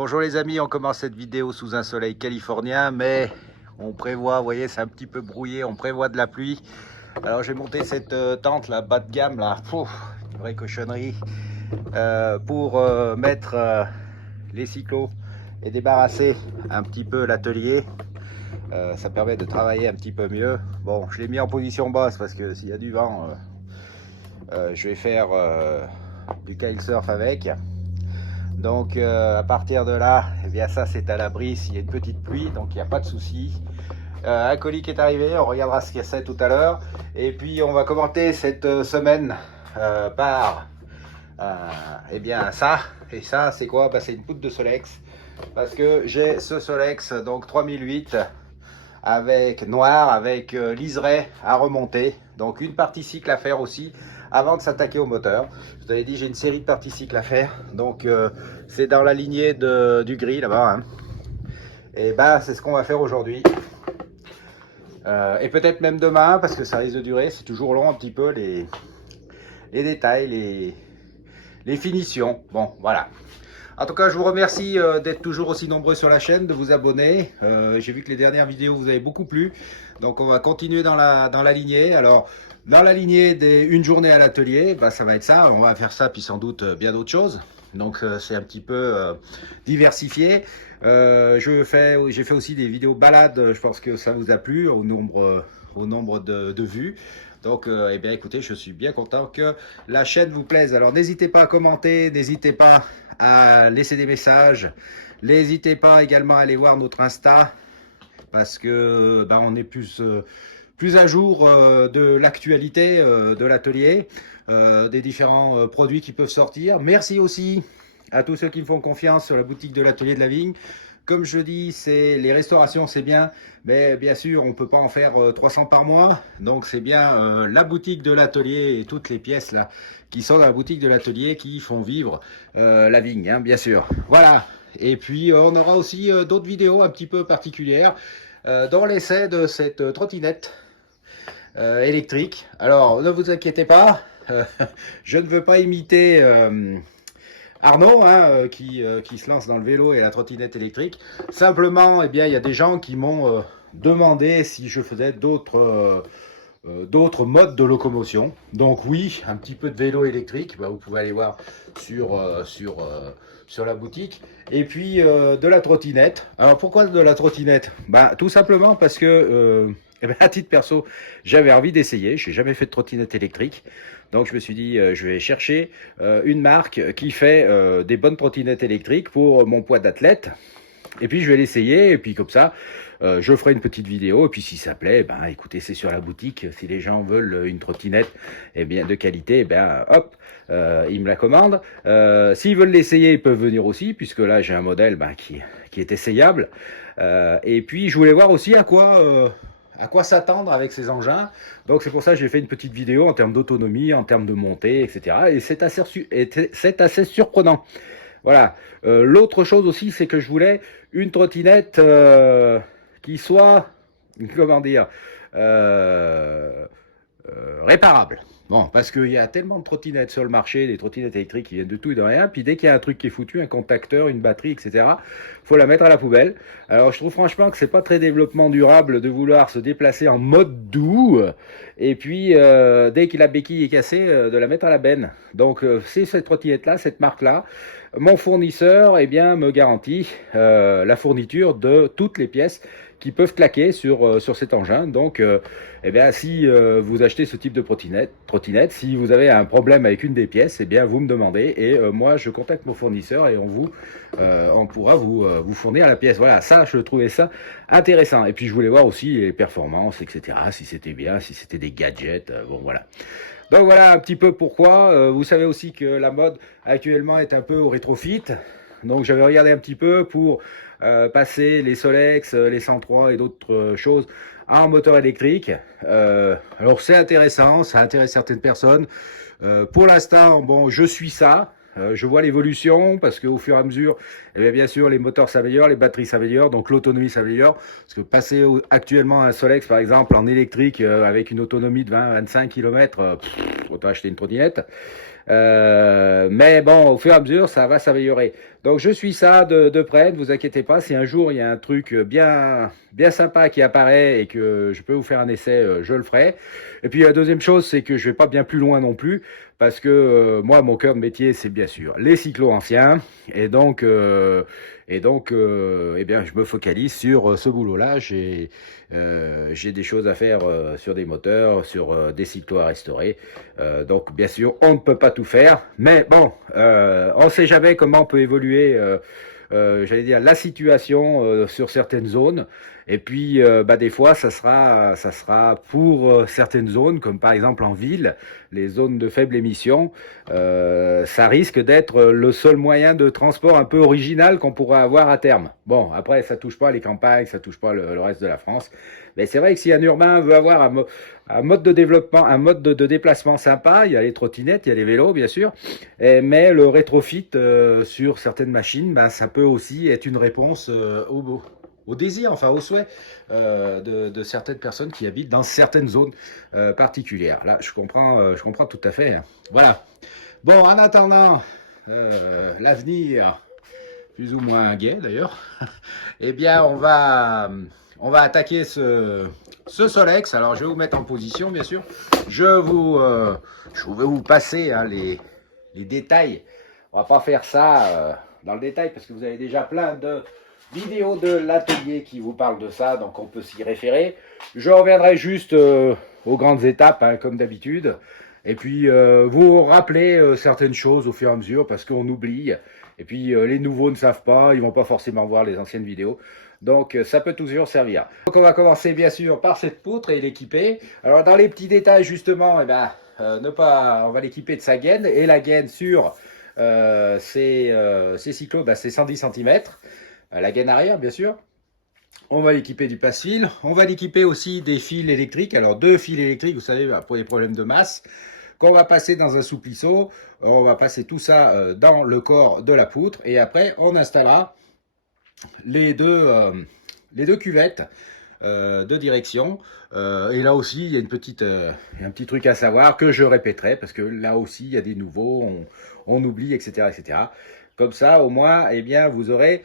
Bonjour les amis, on commence cette vidéo sous un soleil californien, mais on prévoit, vous voyez, c'est un petit peu brouillé, on prévoit de la pluie. Alors j'ai monté cette tente là, bas de gamme là, une vraie cochonnerie, pour mettre les cyclos et débarrasser un petit peu l'atelier. Ça permet de travailler un petit peu mieux. Bon, je l'ai mis en position basse parce que s'il y a du vent, je vais faire du kitesurf avec. Donc à partir de là, eh bien ça c'est à l'abri s'il y a une petite pluie, donc il n'y a pas de souci. Un colis qui est arrivé, on regardera ce qu'il y a tout à l'heure. Et puis on va commenter cette semaine par eh bien ça. Et ça c'est quoi? C'est une poutre de Solex. Parce que j'ai ce Solex, donc 3008, avec noir, avec liseré à remonter. Donc une partie cycle à faire aussi avant de s'attaquer au moteur. Je vous avais dit j'ai une série de parties cycle à faire. Donc c'est dans la lignée du gris là-bas. Hein. Et ben c'est ce qu'on va faire aujourd'hui. Et peut-être même demain parce que ça risque de durer. C'est toujours long un petit peu les détails, les finitions. Bon voilà. En tout cas, je vous remercie d'être toujours aussi nombreux sur la chaîne, de vous abonner. J'ai vu que les dernières vidéos vous avez beaucoup plu. Donc, on va continuer dans la lignée. Alors, dans la lignée des une journée à l'atelier, ça va être ça. On va faire ça, puis sans doute bien d'autres choses. Donc, c'est un petit peu diversifié. J'ai fait aussi des vidéos balades. Je pense que ça vous a plu au nombre de vues. Donc, eh bien, écoutez, je suis bien content que la chaîne vous plaise. Alors, n'hésitez pas à commenter, n'hésitez pas à laisser des messages. N'hésitez pas également à aller voir notre Insta parce que on est plus à jour de l'actualité de l'atelier, des différents produits qui peuvent sortir. Merci aussi à tous ceux qui me font confiance sur la boutique de l'atelier de la vigne. Comme je dis, les restaurations, c'est bien, mais bien sûr, on ne peut pas en faire 300 par mois. Donc, c'est bien la boutique de l'atelier et toutes les pièces là qui sont dans la boutique de l'atelier qui font vivre la vigne, hein, bien sûr. Voilà. Et puis, on aura aussi d'autres vidéos un petit peu particulières dans l'essai de cette trottinette électrique. Alors, ne vous inquiétez pas, je ne veux pas imiter... Arnaud, hein, qui se lance dans le vélo et la trottinette électrique. Simplement, eh bien, il y a des gens qui m'ont demandé si je faisais d'autres modes de locomotion. Donc oui, un petit peu de vélo électrique, vous pouvez aller voir sur la boutique. Et puis de la trottinette. Alors pourquoi de la trottinette? Tout simplement parce que, à titre perso, j'avais envie d'essayer. Je n'ai jamais fait de trottinette électrique. Donc je me suis dit, je vais chercher une marque qui fait des bonnes trottinettes électriques pour mon poids d'athlète. Et puis je vais l'essayer, et puis comme ça, je ferai une petite vidéo. Et puis si ça plaît, écoutez, c'est sur la boutique. Si les gens veulent une trottinette de qualité, hop, ils me la commandent. S'ils veulent l'essayer, ils peuvent venir aussi, puisque là j'ai un modèle qui est essayable. Et puis je voulais voir aussi à quoi s'attendre avec ces engins. Donc c'est pour ça que j'ai fait une petite vidéo en termes d'autonomie, en termes de montée, etc. Et c'est assez surprenant. Voilà. L'autre chose aussi, c'est que je voulais une trottinette qui soit, comment dire, réparable. Bon, parce qu'il y a tellement de trottinettes sur le marché, des trottinettes électriques qui viennent de tout et de rien, puis dès qu'il y a un truc qui est foutu, un contacteur, une batterie, etc., faut la mettre à la poubelle. Alors je trouve franchement que c'est pas très développement durable de vouloir se déplacer en mode doux, et puis dès que la béquille est cassée, de la mettre à la benne. Donc c'est cette trottinette-là, cette marque-là. Mon fournisseur me garantit la fourniture de toutes les pièces qui peuvent claquer sur cet engin. Donc, si vous achetez ce type de trottinette, si vous avez un problème avec une des pièces, vous me demandez et moi je contacte mon fournisseur et on pourra vous fournir la pièce. Voilà, ça je trouvais ça intéressant. Et puis je voulais voir aussi les performances, etc. Si c'était bien, si c'était des gadgets. Bon voilà. Donc voilà un petit peu pourquoi. Vous savez aussi que la mode actuellement est un peu au rétrofit. Donc j'avais regardé un petit peu pour passer les Solex, les 103 et d'autres choses en moteur électrique. Alors c'est intéressant, ça intéresse certaines personnes. Pour l'instant, je suis ça. Je vois l'évolution parce qu'au fur et à mesure, bien sûr, les moteurs s'améliorent, les batteries s'améliorent, donc l'autonomie s'améliore. Parce que passer actuellement un Solex, par exemple, en électrique avec une autonomie de 20-25 km, autant acheter une trottinette. Mais bon, au fur et à mesure, ça va s'améliorer. Donc je suis ça de près, ne vous inquiétez pas. Si un jour il y a un truc bien sympa qui apparaît et que je peux vous faire un essai, je le ferai. Et puis la deuxième chose, c'est que je vais pas bien plus loin non plus, parce que moi, mon cœur de métier, c'est bien sûr les cyclos anciens. Et donc, eh bien, je me focalise sur ce boulot-là. J'ai des choses à faire sur des moteurs, sur des cyclos à restaurer. Donc, bien sûr, on ne peut pas tout faire. Mais bon, on ne sait jamais comment peut évoluer, j'allais dire, la situation sur certaines zones. Et puis, des fois, ça sera pour certaines zones, comme par exemple en ville, les zones de faible émission, ça risque d'être le seul moyen de transport un peu original qu'on pourra avoir à terme. Bon, après, ça touche pas les campagnes, ça touche pas le reste de la France. Mais c'est vrai que si un urbain veut avoir un mode de développement, un mode de déplacement sympa, il y a les trottinettes, il y a les vélos, bien sûr, mais le rétrofit sur certaines machines, ça peut aussi être une réponse au désir, enfin au souhait de certaines personnes qui habitent dans certaines zones particulières. Là, je comprends tout à fait. Voilà. Bon, en attendant l'avenir, plus ou moins gai d'ailleurs, eh bien, on va attaquer ce Solex. Alors, je vais vous mettre en position, bien sûr. Je vais vous passer les détails. On va pas faire ça dans le détail parce que vous avez déjà plein de vidéo de l'atelier qui vous parle de ça, donc on peut s'y référer. Je reviendrai juste aux grandes étapes, hein, comme d'habitude. Et puis, vous rappelez certaines choses au fur et à mesure, parce qu'on oublie. Et puis, les nouveaux ne savent pas, ils vont pas forcément voir les anciennes vidéos. Donc, ça peut toujours servir. Donc, on va commencer, bien sûr, par cette poutre et l'équiper. Alors, dans les petits détails, justement, on va l'équiper de sa gaine. Et la gaine sur ces cyclos, c'est 110 cm. La gaine arrière, bien sûr. On va l'équiper du passe-fil. On va l'équiper aussi des fils électriques. Alors, 2 fils électriques, vous savez, pour les problèmes de masse, qu'on va passer dans un souplisseau. On va passer tout ça dans le corps de la poutre. Et après, on installera les deux cuvettes de direction. Et là aussi, il y a un petit truc à savoir que je répéterai, parce que là aussi, il y a des nouveaux, on oublie, etc., etc. Comme ça, au moins, eh bien, vous aurez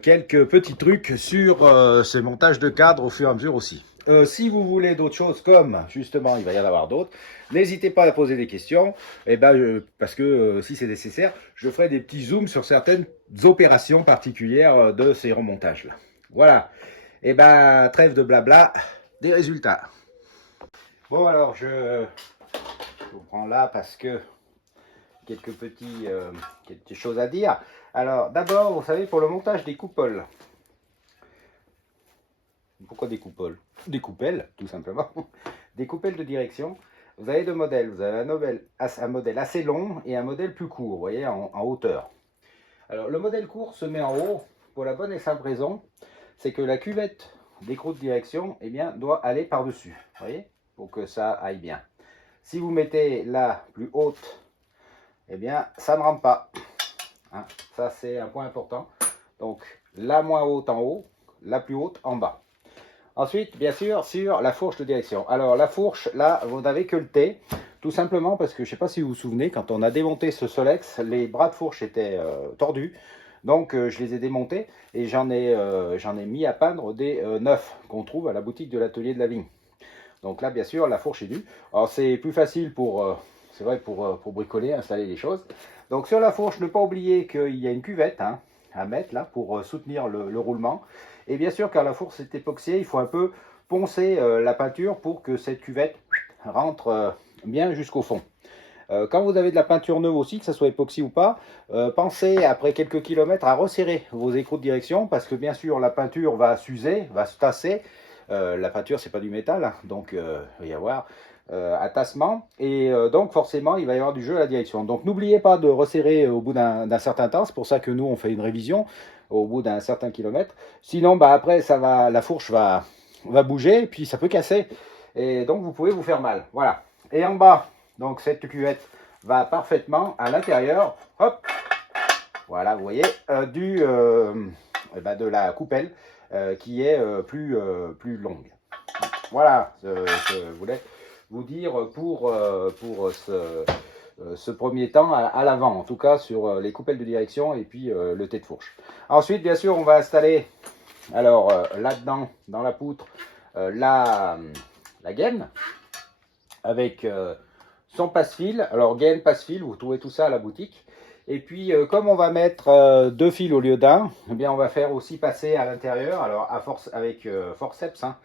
quelques petits trucs sur ce montage de cadre au fur et à mesure aussi. Si vous voulez d'autres choses, comme justement, il va y en avoir d'autres, n'hésitez pas à poser des questions, parce que si c'est nécessaire, je ferai des petits zooms sur certaines opérations particulières de ces remontages-là. Voilà. Et trêve de blabla, des résultats. Bon, alors, je vous prends là parce que quelques petites choses à dire. Alors, d'abord, vous savez, pour le montage des coupoles. Pourquoi des coupoles? Des coupelles, tout simplement. Des coupelles de direction. Vous avez deux modèles. Vous avez un modèle assez long et un modèle plus court, vous voyez, en hauteur. Alors, le modèle court se met en haut pour la bonne et simple raison, c'est que la cuvette d'écrou de direction, eh bien, doit aller par-dessus, vous voyez, pour que ça aille bien. Si vous mettez la plus haute, eh bien, ça ne rentre pas. Hein, ça, c'est un point important. Donc, la moins haute en haut, la plus haute en bas. Ensuite, bien sûr, sur la fourche de direction. Alors, la fourche, là, vous n'avez que le T. Tout simplement parce que, je ne sais pas si vous vous souvenez, quand on a démonté ce Solex, les bras de fourche étaient tordus. Donc, je les ai démontés et j'en ai mis à peindre des neufs qu'on trouve à la boutique de l'atelier de la vigne. Donc là, bien sûr, la fourche est nue. Alors, c'est plus facile c'est vrai, pour bricoler, installer les choses. Donc, sur la fourche, ne pas oublier qu'il y a une cuvette à mettre là pour soutenir le roulement. Et bien sûr, quand la fourche est époxyée, il faut un peu poncer la peinture pour que cette cuvette rentre bien jusqu'au fond. Quand vous avez de la peinture neuve aussi, que ce soit époxy ou pas, pensez après quelques kilomètres à resserrer vos écrous de direction parce que bien sûr la peinture va s'user, va se tasser. La peinture c'est pas du métal, hein, donc il va y avoir un tassement et donc forcément il va y avoir du jeu à la direction. Donc n'oubliez pas de resserrer au bout d'un certain temps, c'est pour ça que nous on fait une révision au bout d'un certain kilomètre. Sinon après la fourche va bouger et puis ça peut casser et donc vous pouvez vous faire mal. Voilà. Et en bas, donc cette cuvette va parfaitement à l'intérieur, hop, voilà, vous voyez, de la coupelle qui est plus longue. Voilà, je voulais vous dire pour ce premier temps à l'avant, en tout cas sur les coupelles de direction et puis le tête de fourche. Ensuite, bien sûr, on va installer, alors là-dedans, dans la poutre, la gaine avec son passe-fil. Alors gaine, passe-fil, vous trouvez tout ça à la boutique. Et puis, comme on va mettre 2 fils au lieu d'un, eh bien, on va faire aussi passer à l'intérieur, alors à force avec forceps, hein,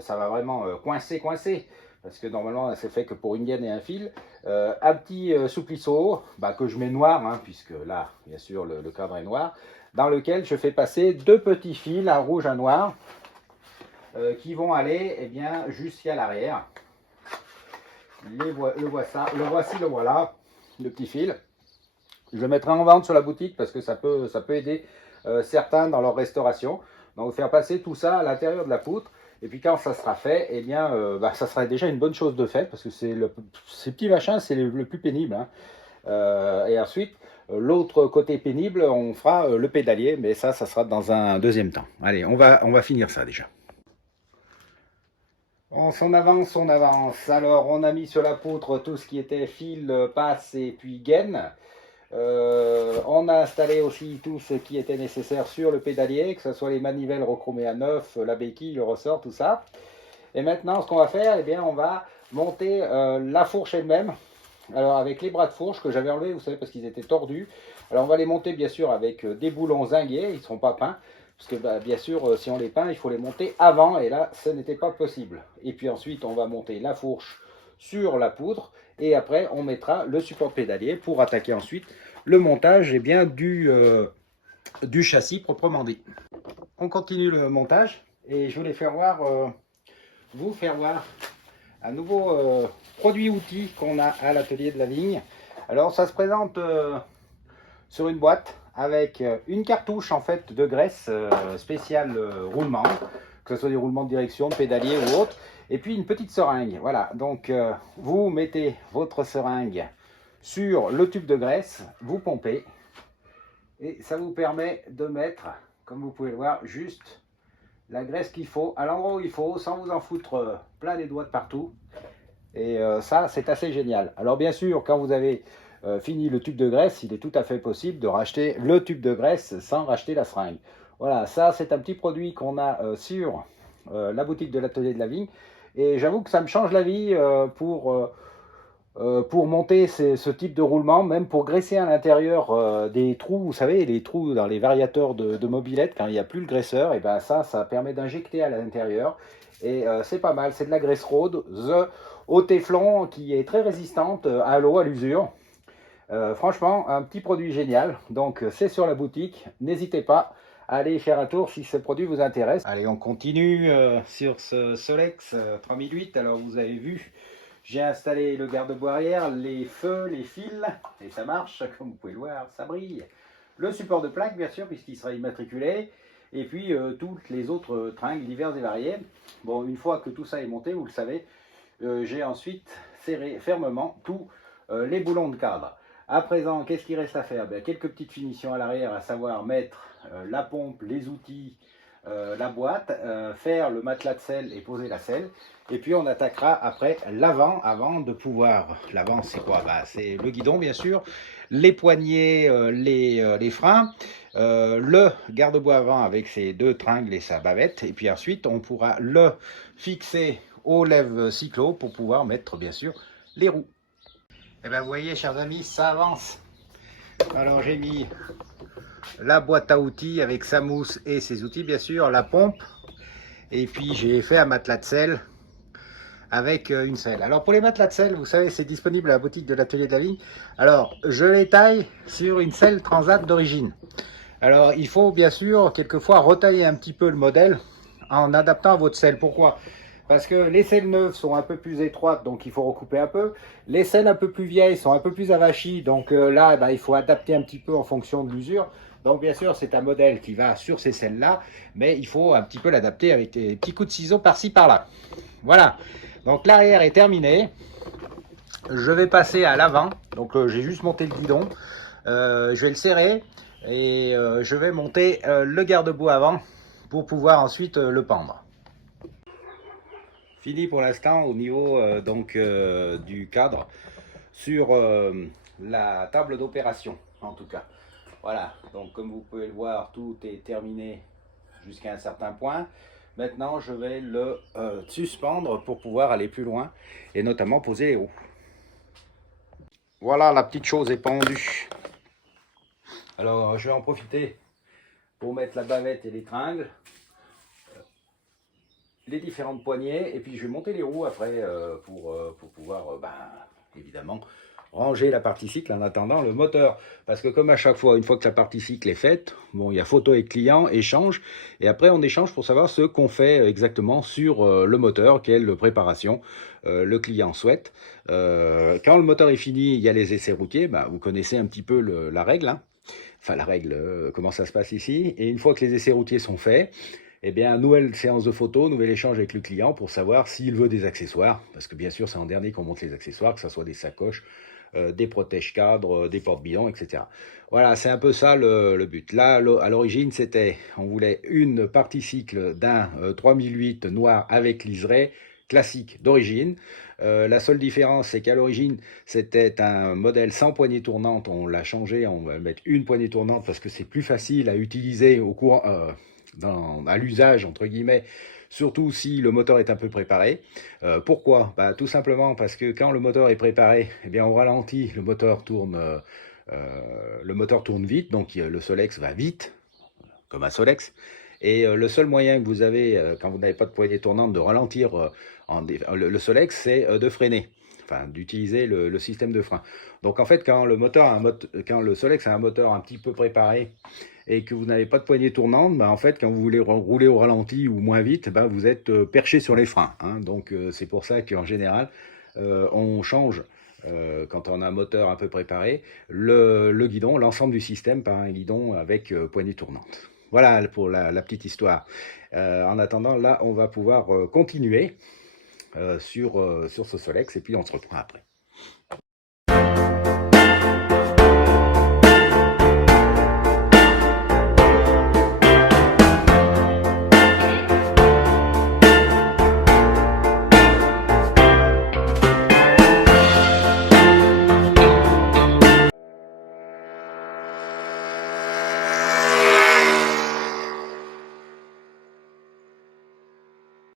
ça va vraiment coincer, parce que normalement, c'est fait que pour une gaine et un fil. Un petit souplisseau, que je mets noir, hein, puisque là, bien sûr, le cadre est noir, dans lequel je fais passer 2 petits fils, un rouge, un noir, qui vont aller jusqu'à l'arrière. Le voici, le voilà, le petit fil. Je le mettrai en vente sur la boutique parce que ça peut aider certains dans leur restauration. Donc, faire passer tout ça à l'intérieur de la poutre. Et puis, quand ça sera fait, eh bien, ça sera déjà une bonne chose de fait parce que ces petits machins, c'est le plus pénible. Hein. Et ensuite, l'autre côté pénible, on fera le pédalier, mais ça sera dans un deuxième temps. Allez, on va finir ça déjà. On s'en avance, on avance. Alors, on a mis sur la poutre tout ce qui était fil, passe et puis gaine. On a installé aussi tout ce qui était nécessaire sur le pédalier, que ce soit les manivelles rechromées à neuf, la béquille, le ressort, tout ça. Et maintenant, ce qu'on va faire, eh bien, on va monter la fourche elle-même. Alors, avec les bras de fourche que j'avais enlevés, vous savez, parce qu'ils étaient tordus. Alors, on va les monter, bien sûr, avec des boulons zingués, ils ne seront pas peints. Parce que, bien sûr, si on les peint, il faut les monter avant, et là, ce n'était pas possible. Et puis ensuite, on va monter la fourche sur la poutre, et après, on mettra le support pédalier pour attaquer ensuite le montage du châssis proprement dit. On continue le montage, et je voulais vous faire voir un nouveau produit-outil qu'on a à l'atelier de la vigne. Alors, ça se présente sur une boîte avec une cartouche en fait de graisse spéciale roulement, que ce soit des roulements de direction, de pédalier ou autre, et puis une petite seringue. Voilà, donc vous mettez votre seringue sur le tube de graisse, vous pompez, et ça vous permet de mettre, comme vous pouvez le voir, juste la graisse qu'il faut, à l'endroit où il faut, sans vous en foutre plein les doigts de partout. Et ça, c'est assez génial. Alors bien sûr, quand vous avez fini le tube de graisse, il est tout à fait possible de racheter le tube de graisse sans racheter la seringue. Voilà, ça c'est un petit produit qu'on a sur la boutique de l'atelier de la vigne. Et j'avoue que ça me change la vie pour monter ce type de roulement, même pour graisser à l'intérieur des trous, vous savez, les trous dans les variateurs de mobilette, quand il n'y a plus le graisseur, et ben ça permet d'injecter à l'intérieur. Et c'est pas mal, c'est de la graisse rose au téflon qui est très résistante à l'eau, à l'usure. Franchement, un petit produit génial. Donc, c'est sur la boutique. N'hésitez pas à aller faire un tour si ce produit vous intéresse. Allez, on continue sur ce Solex 3008. Alors, vous avez vu, j'ai installé le garde-boue arrière, les feux, les fils, et ça marche, comme vous pouvez le voir, ça brille. Le support de plaque, bien sûr, puisqu'il sera immatriculé. Et puis, toutes les autres tringles diverses et variées. Bon, une fois que tout ça est monté, vous le savez, j'ai ensuite serré fermement tous les boulons de cadre. À présent, qu'est-ce qu'il reste à faire? Quelques petites finitions à l'arrière, à savoir mettre la pompe, les outils, la boîte, faire le matelas de selle et poser la selle. Et puis on attaquera après l'avant, avant de pouvoir... L'avant c'est quoi? C'est le guidon bien sûr, les poignées, les freins, le garde-boue avant avec ses 2 tringles et sa bavette. Et puis ensuite on pourra le fixer au lève cyclo pour pouvoir mettre bien sûr les roues. Et bien vous voyez chers amis, ça avance. Alors j'ai mis la boîte à outils avec sa mousse et ses outils bien sûr, la pompe. Et puis j'ai fait un matelas de selle avec une selle. Alors pour les matelas de selle, vous savez, c'est disponible à la boutique de l'atelier de la vigne. Alors je les taille sur une selle transat d'origine. Alors il faut bien sûr quelquefois retailler un petit peu le modèle en adaptant à votre selle. Pourquoi? Parce que les selles neuves sont un peu plus étroites, donc il faut recouper un peu. Les selles un peu plus vieilles sont un peu plus avachies, donc là, il faut adapter un petit peu en fonction de l'usure. Donc bien sûr, c'est un modèle qui va sur ces selles-là, mais il faut un petit peu l'adapter avec des petits coups de ciseaux par-ci, par-là. Voilà, donc l'arrière est terminé. Je vais passer à l'avant, donc j'ai juste monté le guidon. Je vais le serrer et je vais monter le garde-boue avant pour pouvoir ensuite le pendre. Fini pour l'instant au niveau du cadre sur la table d'opération en tout cas. Voilà, donc comme vous pouvez le voir, tout est terminé jusqu'à un certain point. Maintenant, je vais le suspendre pour pouvoir aller plus loin et notamment poser les roues. Voilà, la petite chose est pendue. Alors, je vais en profiter pour mettre la bavette et les tringles, les différentes poignées, et puis je vais monter les roues après pour pouvoir, évidemment, ranger la partie cycle en attendant le moteur. Parce que comme à chaque fois, une fois que la partie cycle est faite, bon, il y a photo et client, échange, et après on échange pour savoir ce qu'on fait exactement sur le moteur, quelle préparation le client souhaite. Quand le moteur est fini, il y a les essais routiers, vous connaissez un petit peu la règle, hein. Enfin la règle, comment ça se passe ici. Et une fois que les essais routiers sont faits, eh bien, nouvelle séance de photos, nouvel échange avec le client pour savoir s'il veut des accessoires, parce que bien sûr, c'est en dernier qu'on monte les accessoires, que ce soit des sacoches, des protège-cadres, des porte-bidons, etc. Voilà, c'est un peu ça le but. Là, à l'origine, on voulait une partie cycle d'un 3008 noir avec liseré classique d'origine. La seule différence, c'est qu'à l'origine, c'était un modèle sans poignée tournante. On l'a changé, on va mettre une poignée tournante parce que c'est plus facile à utiliser au courant, à l'usage, entre guillemets, surtout si le moteur est un peu préparé. Pourquoi? Tout simplement parce que quand le moteur est préparé, eh bien, au ralenti, le moteur tourne vite, donc le Solex va vite, comme un Solex. Et le seul moyen que vous avez, quand vous n'avez pas de poignée tournante, de ralentir le Solex, c'est de freiner, enfin d'utiliser le système de frein. Donc en fait, quand le Solex a un moteur un petit peu préparé et que vous n'avez pas de poignée tournante, en fait, quand vous voulez rouler au ralenti ou moins vite, vous êtes perché sur les freins, hein. Donc c'est pour ça qu'en général, on change, quand on a un moteur un peu préparé, le guidon, l'ensemble du système par un guidon avec poignée tournante. Voilà pour la petite histoire. En attendant, là, on va pouvoir continuer sur ce Solex et puis on se reprend après.